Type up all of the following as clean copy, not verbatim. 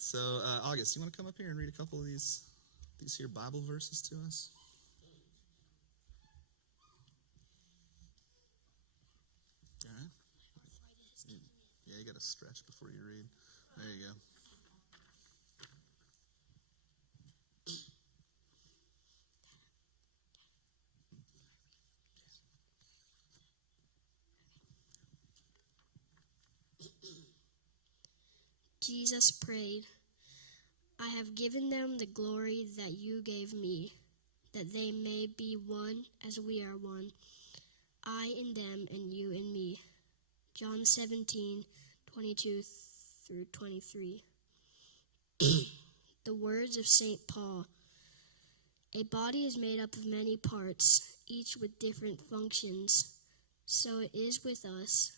So, August, you want to come up here and read a couple of these here Bible verses to us? All right. Yeah, you got to stretch before you read. There you go. Jesus prayed, I have given them the glory that you gave me, that they may be one as we are one, I in them and you in me. John 17:22 through 23. The words of St. Paul. A body is made up of many parts, each with different functions. So it is with us.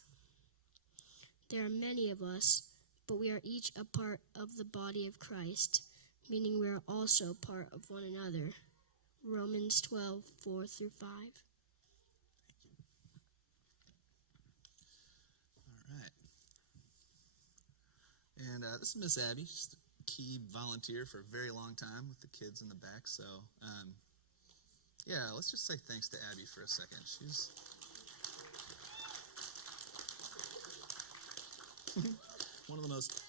There are many of us, but we are each a part of the body of Christ, meaning we are also part of one another. Romans 12:4 through 5. All right. And this is Miss Abby. She's a key volunteer for a very long time with the kids in the back. So, yeah, let's just say thanks to Abby for a second. She's one of the most,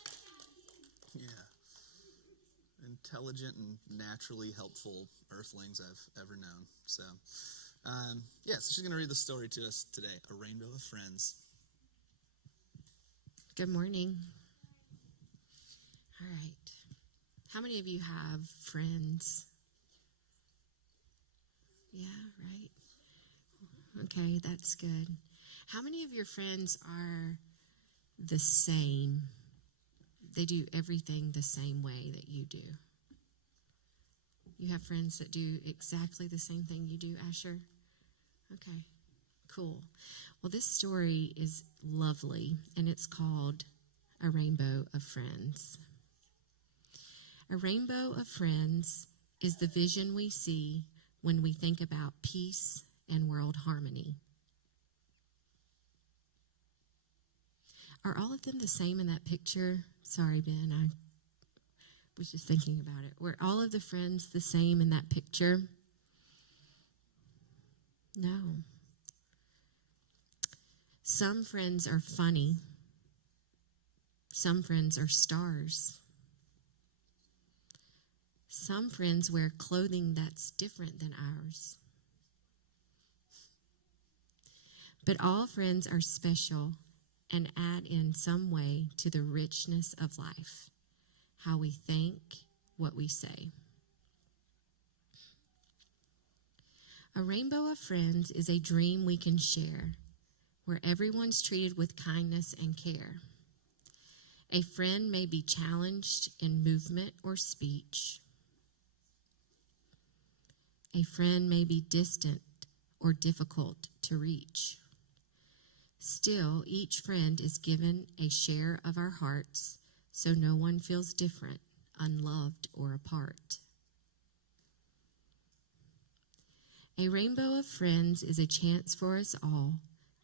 intelligent and naturally helpful earthlings I've ever known. So, so she's going to read the story to us today, A Rainbow of Friends. Good morning. All right. How many of you have friends? Yeah, right. Okay, that's good. How many of your friends are the same? They do everything the same way that you do. You have friends that do exactly the same thing you do, Asher? Okay, cool. Well, this story is lovely, and it's called A Rainbow of Friends. A rainbow of friends is the vision we see when we think about peace and world harmony. Are all of them the same in that picture? Sorry, Ben, I was just thinking about it. Were all of the friends the same in that picture? No. Some friends are funny. Some friends are stars. Some friends wear clothing that's different than ours. But all friends are special and add in some way to the richness of life, how we think, what we say. A rainbow of friends is a dream we can share, where everyone's treated with kindness and care. A friend may be challenged in movement or speech. A friend may be distant or difficult to reach. Still, each friend is given a share of our hearts, so no one feels different, unloved, or apart. A rainbow of friends is a chance for us all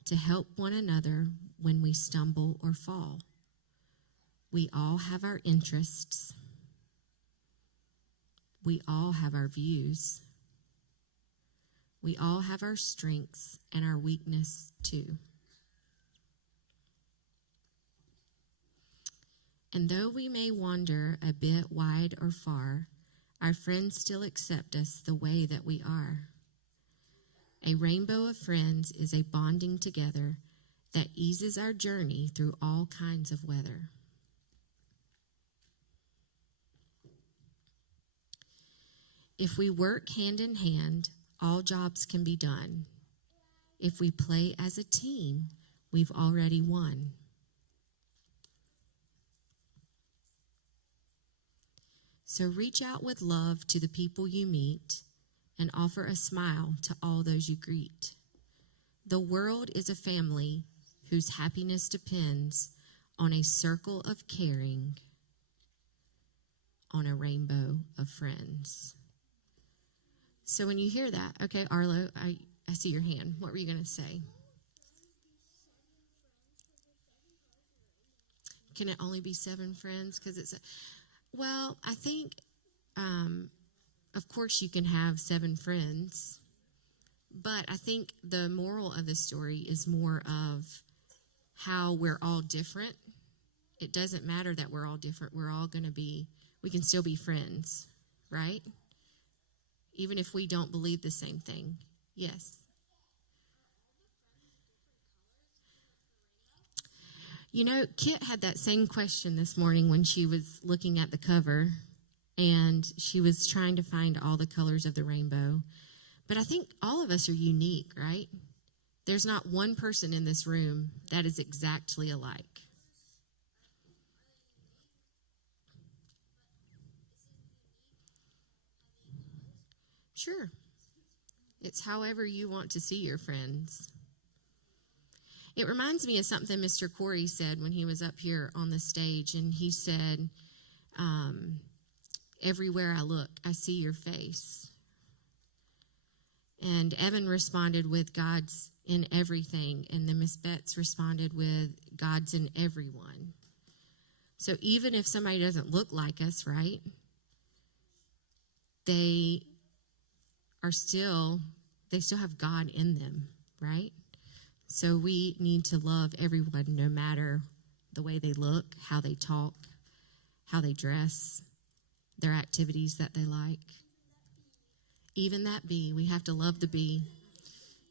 to help one another when we stumble or fall. We all have our interests. We all have our views. We all have our strengths and our weakness too. And though we may wander a bit wide or far, our friends still accept us the way that we are. A rainbow of friends is a bonding together that eases our journey through all kinds of weather. If we work hand in hand, all jobs can be done. If we play as a team, we've already won. So reach out with love to the people you meet and offer a smile to all those you greet. The world is a family whose happiness depends on a circle of caring, on a rainbow of friends. So when you hear that, okay, Arlo, I see your hand. What were you going to say? Can it only be 7 friends? Because Well, I think, of course, you can have 7 friends, but I think the moral of the story is more of how we're all different. It doesn't matter that we're all different. We can still be friends, right? Even if we don't believe the same thing. Yes. You know, Kit had that same question this morning when she was looking at the cover, and she was trying to find all the colors of the rainbow. But I think all of us are unique, right? There's not one person in this room that is exactly alike. Sure. It's however you want to see your friends. It reminds me of something Mr. Corey said when he was up here on the stage, and he said, everywhere I look, I see your face. And Evan responded with God's in everything, and then Miss Betts responded with God's in everyone. So even if somebody doesn't look like us, right, they still have God in them, right? So we need to love everyone no matter the way they look, how they talk, how they dress, their activities that they like. Even that bee, we have to love the bee.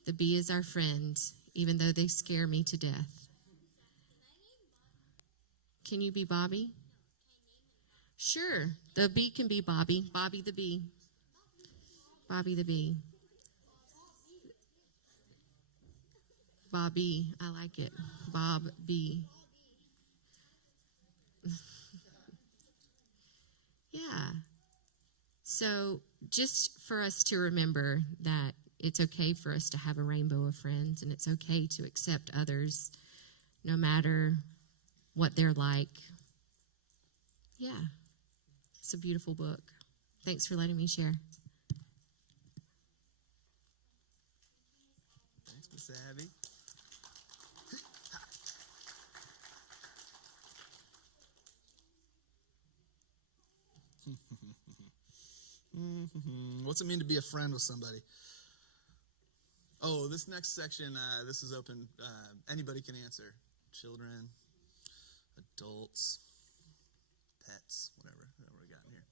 The bee is our friend, even though they scare me to death. Can you be Bobby? Sure, the bee can be Bobby. Bobby the bee. Bobby the bee. Bobby, I like it. Bob B. Yeah. So just for us to remember that it's okay for us to have a rainbow of friends, and it's okay to accept others no matter what they're like. Yeah. It's a beautiful book. Thanks for letting me share. Thanks, Miss Abby. What's it mean to be a friend with somebody? Oh, this next section, this is open. Anybody can answer. Children, adults, pets, whatever we got in here.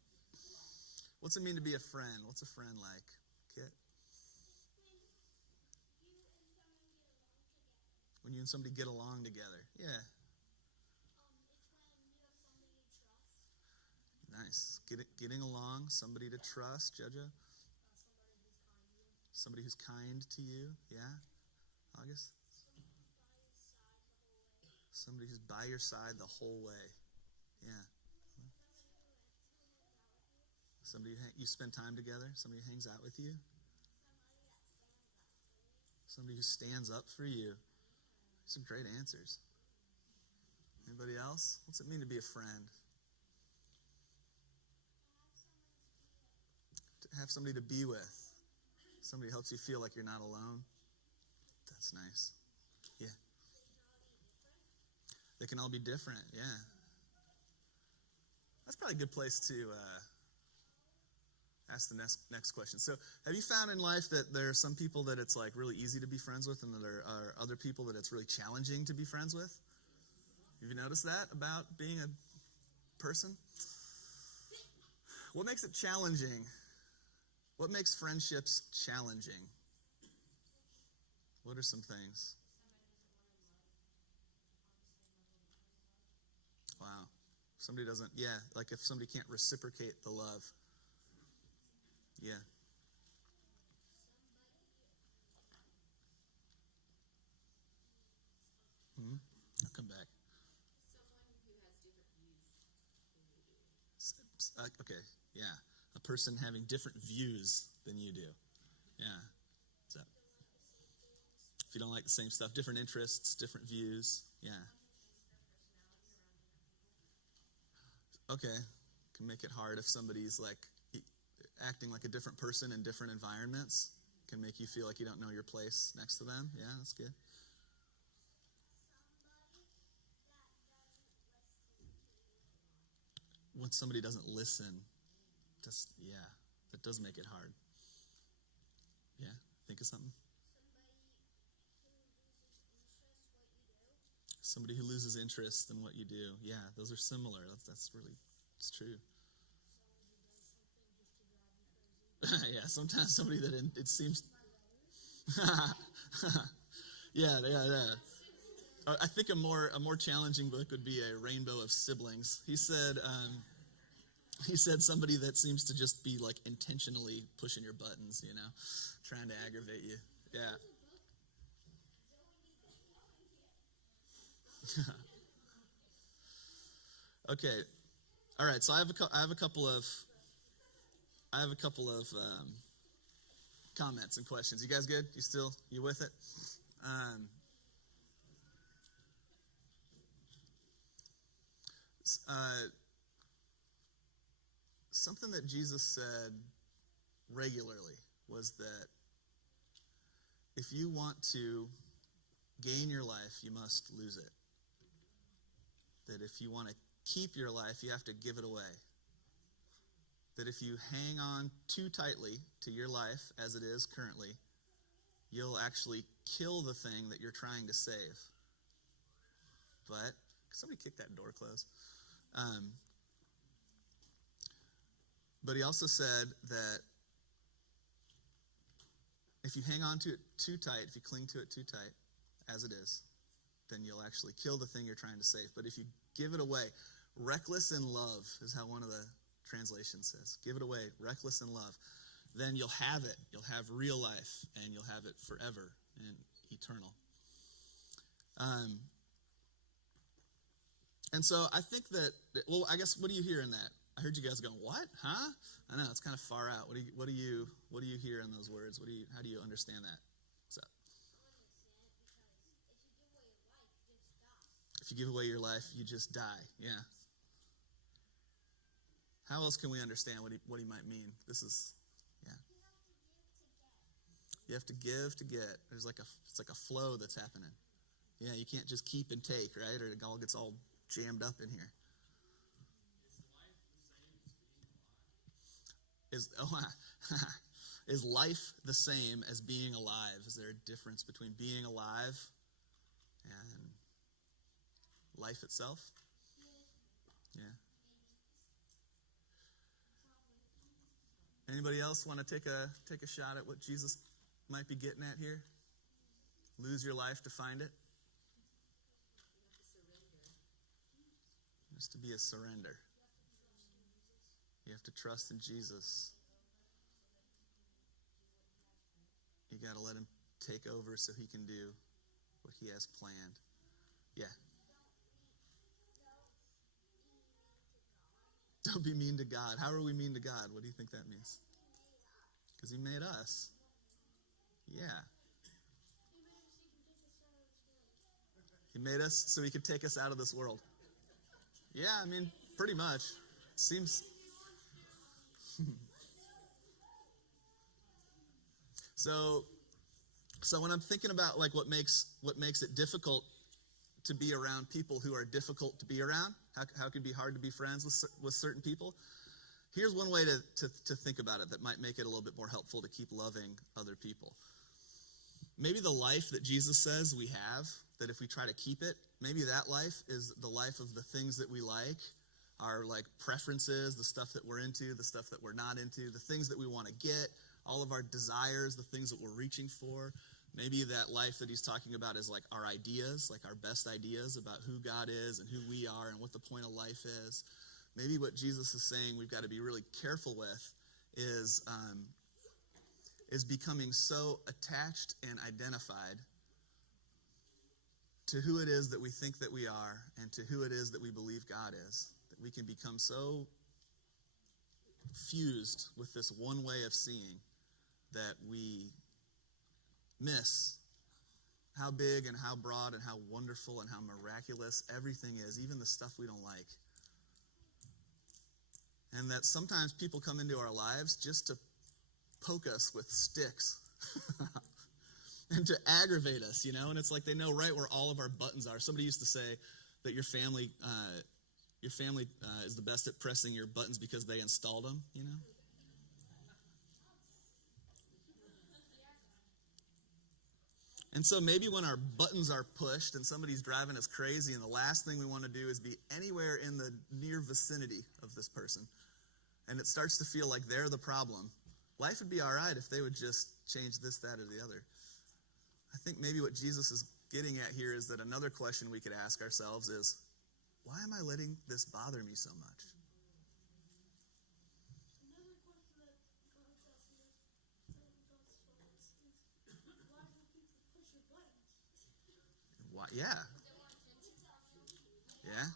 What's it mean to be a friend? What's a friend like? Kit? When you and somebody get along together. Yeah. Nice. Getting along, somebody to trust, Jaja. Somebody who's kind to you. Yeah. August. Somebody who's by your side the whole way. Yeah. Somebody you spend time together. Somebody who hangs out with you. Somebody who stands up for you. These are great answers. Anybody else? What's it mean to be a friend? To have somebody to be with. Somebody helps you feel like you're not alone. That's nice. Yeah. They can all be different. Yeah. That's probably a good place to ask the next question. So have you found in life that there are some people that it's like really easy to be friends with, and that there are other people that it's really challenging to be friends with? Have you noticed that about being a person? What makes it challenging? What makes friendships challenging? What are some things? Wow. Somebody doesn't, like if somebody can't reciprocate the love. Yeah. I'll come back. Okay, yeah. A person having different views than you do. Yeah. So, if you don't like the same stuff, different interests, different views. Yeah. Okay. Can make it hard if somebody's like acting like a different person in different environments. Can make you feel like you don't know your place next to them. Yeah, that's good. when somebody doesn't listen, that does make it hard. Yeah, think of something. Somebody who loses interest in what you do. Yeah, those are similar. That's really, it's true. Yeah, sometimes somebody that it seems. Yeah. I think a more challenging book would be A Rainbow of Siblings. He said somebody that seems to just be like intentionally pushing your buttons, trying to aggravate you. Yeah. Okay. All right. So I have a couple of comments and questions. You guys good? You with it? Something that Jesus said regularly was that if you want to gain your life, you must lose it. That if you want to keep your life, you have to give it away. That if you hang on too tightly to your life as it is currently, you'll actually kill the thing that you're trying to save. But, could somebody kick that door closed? But he also said that if you hang on to it too tight, if you cling to it too tight, as it is, then you'll actually kill the thing you're trying to save. But if you give it away, reckless in love is how one of the translations says. Give it away, reckless in love. Then you'll have it. You'll have real life, and you'll have it forever and eternal. And so I think that, I guess, what do you hear in that? I heard you guys going, what? Huh? I know, it's kind of far out. What do you hear in those words? How do you understand that? What's up? If you give away your life, you just die. Yeah. How else can we understand what he might mean? You have to give to get. It's like a flow that's happening. Yeah, you can't just keep and take, right? Or it all gets all jammed up in here. Is life the same as being alive? Is there a difference between being alive and life itself? Yeah. Anybody else want to take a shot at what Jesus might be getting at here? Lose your life to find it? Just to be a surrender. You have to trust in Jesus. You got to let him take over so he can do what he has planned. Yeah. Don't be mean to God. How are we mean to God? What do you think that means? Because he made us. Yeah. He made us so he could take us out of this world. Yeah, I mean, pretty much. Seems... So when I'm thinking about like what makes it difficult to be around people who are difficult to be around, how it can be hard to be friends with certain people, here's one way to think about it that might make it a little bit more helpful to keep loving other people. Maybe the life that Jesus says we have, that if we try to keep it, maybe that life is the life of the things that we like, our like preferences, the stuff that we're into, the stuff that we're not into, the things that we want to get, all of our desires, the things that we're reaching for. Maybe that life that he's talking about is like our ideas, like our best ideas about who God is and who we are and what the point of life is. Maybe what Jesus is saying we've got to be really careful with is becoming so attached and identified to who it is that we think that we are and to who it is that we believe God is, that we can become so fused with this one way of seeing that we miss how big and how broad and how wonderful and how miraculous everything is, even the stuff we don't like. And that sometimes people come into our lives just to poke us with sticks and to aggravate us, and it's like they know right where all of our buttons are. Somebody used to say that your family your family is the best at pressing your buttons because they installed them, you know? And so maybe when our buttons are pushed and somebody's driving us crazy, and the last thing we want to do is be anywhere in the near vicinity of this person, and it starts to feel like they're the problem, life would be all right if they would just change this, that, or the other. I think maybe what Jesus is getting at here is that another question we could ask ourselves is, why am I letting this bother me so much? Why? Yeah. Yeah?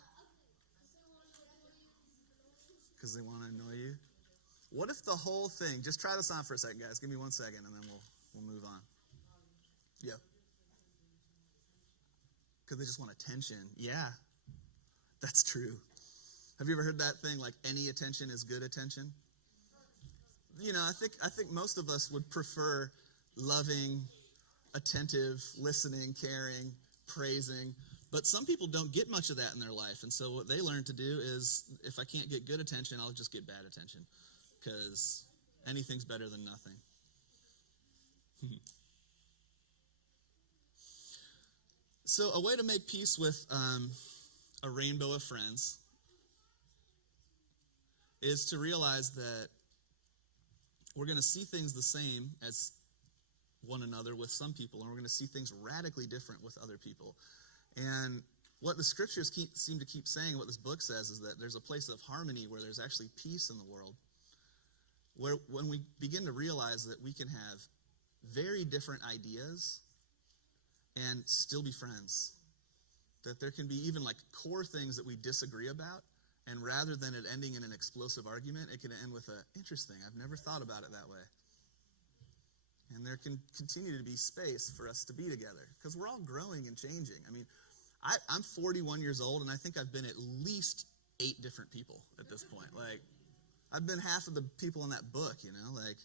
Because they want to annoy you? What if the whole thing, just try this on for a second, guys. Give me 1 second, and then we'll move on. Yeah. Because they just want attention. Yeah, that's true. Have you ever heard that thing, like any attention is good attention? You know, I think most of us would prefer loving, attentive, listening, caring, praising. But some people don't get much of that in their life. And so what they learn to do is, if I can't get good attention, I'll just get bad attention. Because anything's better than nothing. So a way to make peace with a rainbow of friends is to realize that we're going to see things the same as one another with some people, and we're going to see things radically different with other people. And what the scriptures seem to keep saying, what this book says, is that there's a place of harmony where there's actually peace in the world, where when we begin to realize that we can have very different ideas and still be friends, that there can be even like core things that we disagree about, and rather than it ending in an explosive argument, it can end with interesting, I've never thought about it that way. And there can continue to be space for us to be together, because we're all growing and changing. I mean, I'm 41 years old, and I think I've been at least 8 different people at this point. Like, I've been half of the people in that book, you know? Like,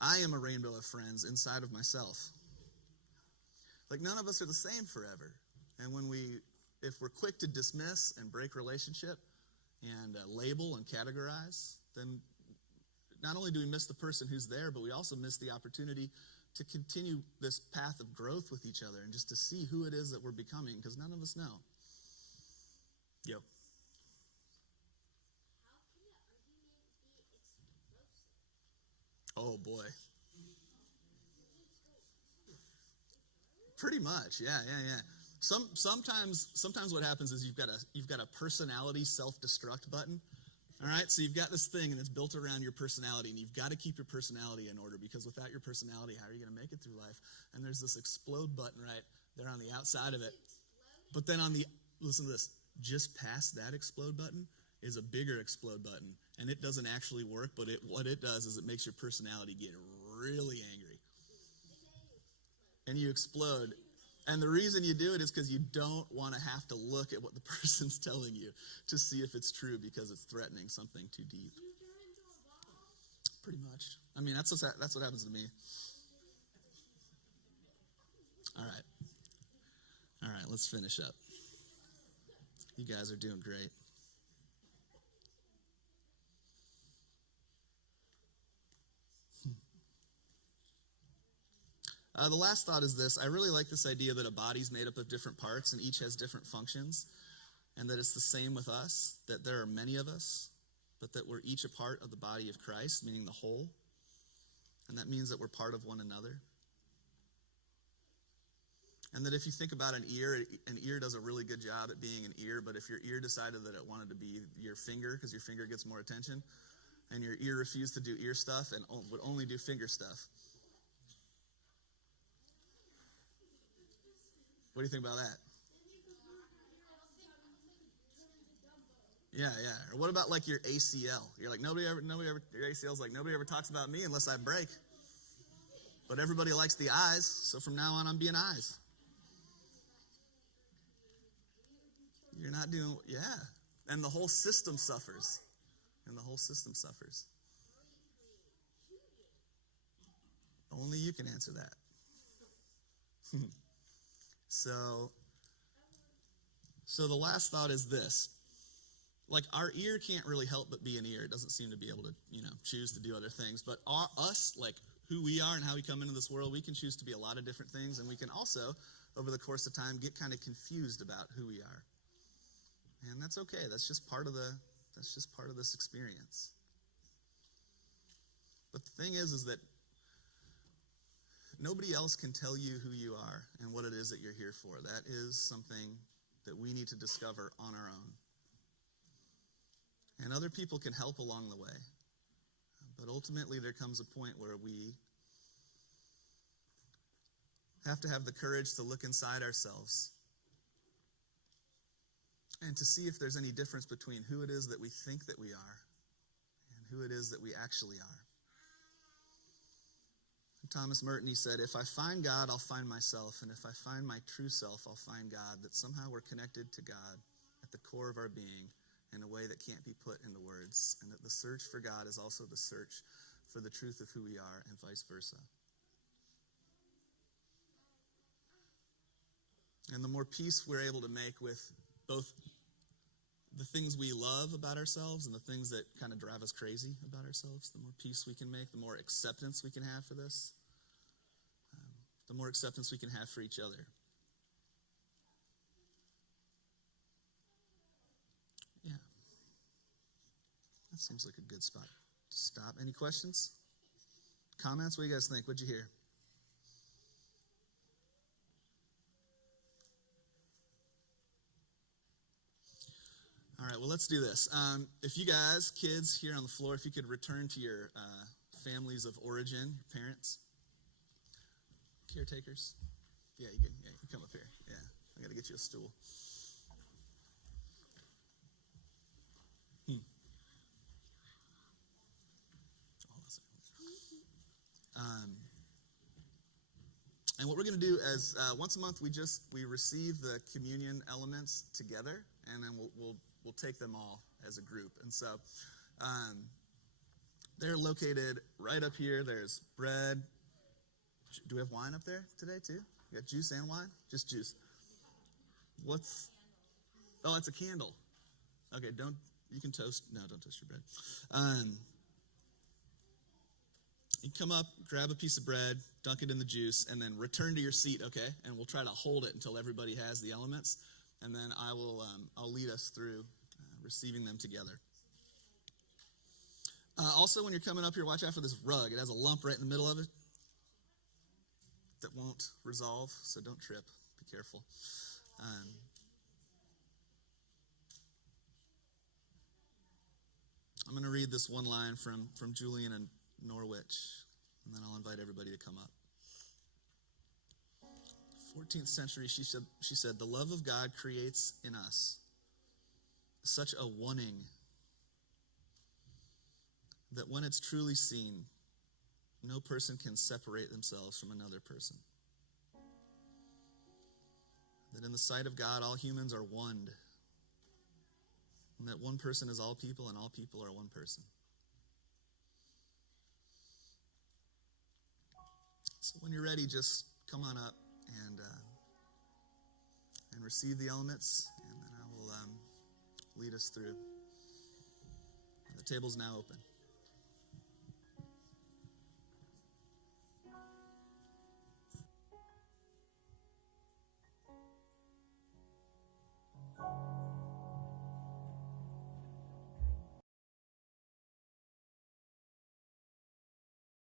I am a rainbow of friends inside of myself. Like, none of us are the same forever. And if we're quick to dismiss and break relationship and label and categorize, then not only do we miss the person who's there, but we also miss the opportunity to continue this path of growth with each other and just to see who it is that we're becoming, because none of us know. Yo. Oh, boy. Pretty much, yeah. Sometimes what happens is you've got a personality self-destruct button. All right, so you've got this thing, and it's built around your personality, and you've got to keep your personality in order, because without your personality, how are you going to make it through life? And there's this explode button right there on the outside of it. But then listen to this, just past that explode button is a bigger explode button, and it doesn't actually work, but what it does is it makes your personality get really angry. And you explode. And the reason you do it is because you don't want to have to look at what the person's telling you to see if it's true, because it's threatening something too deep. Pretty much. I mean, that's what happens to me. All right, let's finish up. You guys are doing great. The last thought is this. I really like this idea that a body's made up of different parts and each has different functions, and that it's the same with us, that there are many of us, but that we're each a part of the body of Christ, meaning the whole, and that means that we're part of one another. And that if you think about an ear does a really good job at being an ear, but if your ear decided that it wanted to be your finger, because your finger gets more attention, and your ear refused to do ear stuff and would only do finger stuff, what do you think about that? Yeah. Or what about like your ACL? You're like, your ACL's like, nobody ever talks about me unless I break. But everybody likes the eyes, so from now on I'm being eyes. You're not doing, yeah. And the whole system suffers. Only you can answer that. So the last thought is this. like our ear can't really help but be an ear. It doesn't seem to be able to, choose to do other things. But us, like who we are and how we come into this world, we can choose to be a lot of different things. And we can also, over the course of time, get kind of confused about who we are. And that's okay. That's just part of this experience. But the thing is that nobody else can tell you who you are and what it is that you're here for. That is something that we need to discover on our own. And other people can help along the way. But ultimately, there comes a point where we have to have the courage to look inside ourselves and to see if there's any difference between who it is that we think that we are and who it is that we actually are. Thomas Merton, he said, if I find God, I'll find myself. And if I find my true self, I'll find God. That somehow we're connected to God at the core of our being in a way that can't be put into words. And that the search for God is also the search for the truth of who we are and vice versa. And the more peace we're able to make with both the things we love about ourselves and the things that kind of drive us crazy about ourselves, the more peace we can make, the more acceptance we can have for this, the more acceptance we can have for each other. Yeah. That seems like a good spot to stop. Any questions? Comments? What do you guys think? What'd you hear? All right, well, let's do this. If you guys, kids here on the floor, if you could return to your families of origin, your parents, caretakers. Yeah, you can come up here. Yeah, I got to get you a stool. And what we're going to do is once a month we receive the communion elements together, and then we'll take them all as a group. And so they're located right up here. There's bread. Do we have wine up there today too? You got juice and wine? Just juice. Oh, it's a candle. Okay, you can toast. No, don't toast your bread. You come up, grab a piece of bread, dunk it in the juice, and then return to your seat, okay? And we'll try to hold it until everybody has the elements, and then I'll lead us through receiving them together. Also, when you're coming up here, watch out for this rug. It has a lump right in the middle of it that won't resolve, so don't trip. Be careful. I'm going to read this one line from Julian and Norwich, and then I'll invite everybody to come up. 14th century, she said, the love of God creates in us such a wanting that when it's truly seen, no person can separate themselves from another person. That in the sight of God, all humans are one, and that one person is all people and all people are one person. So when you're ready, just come on up and receive the elements, and then I will lead us through. The table's now open.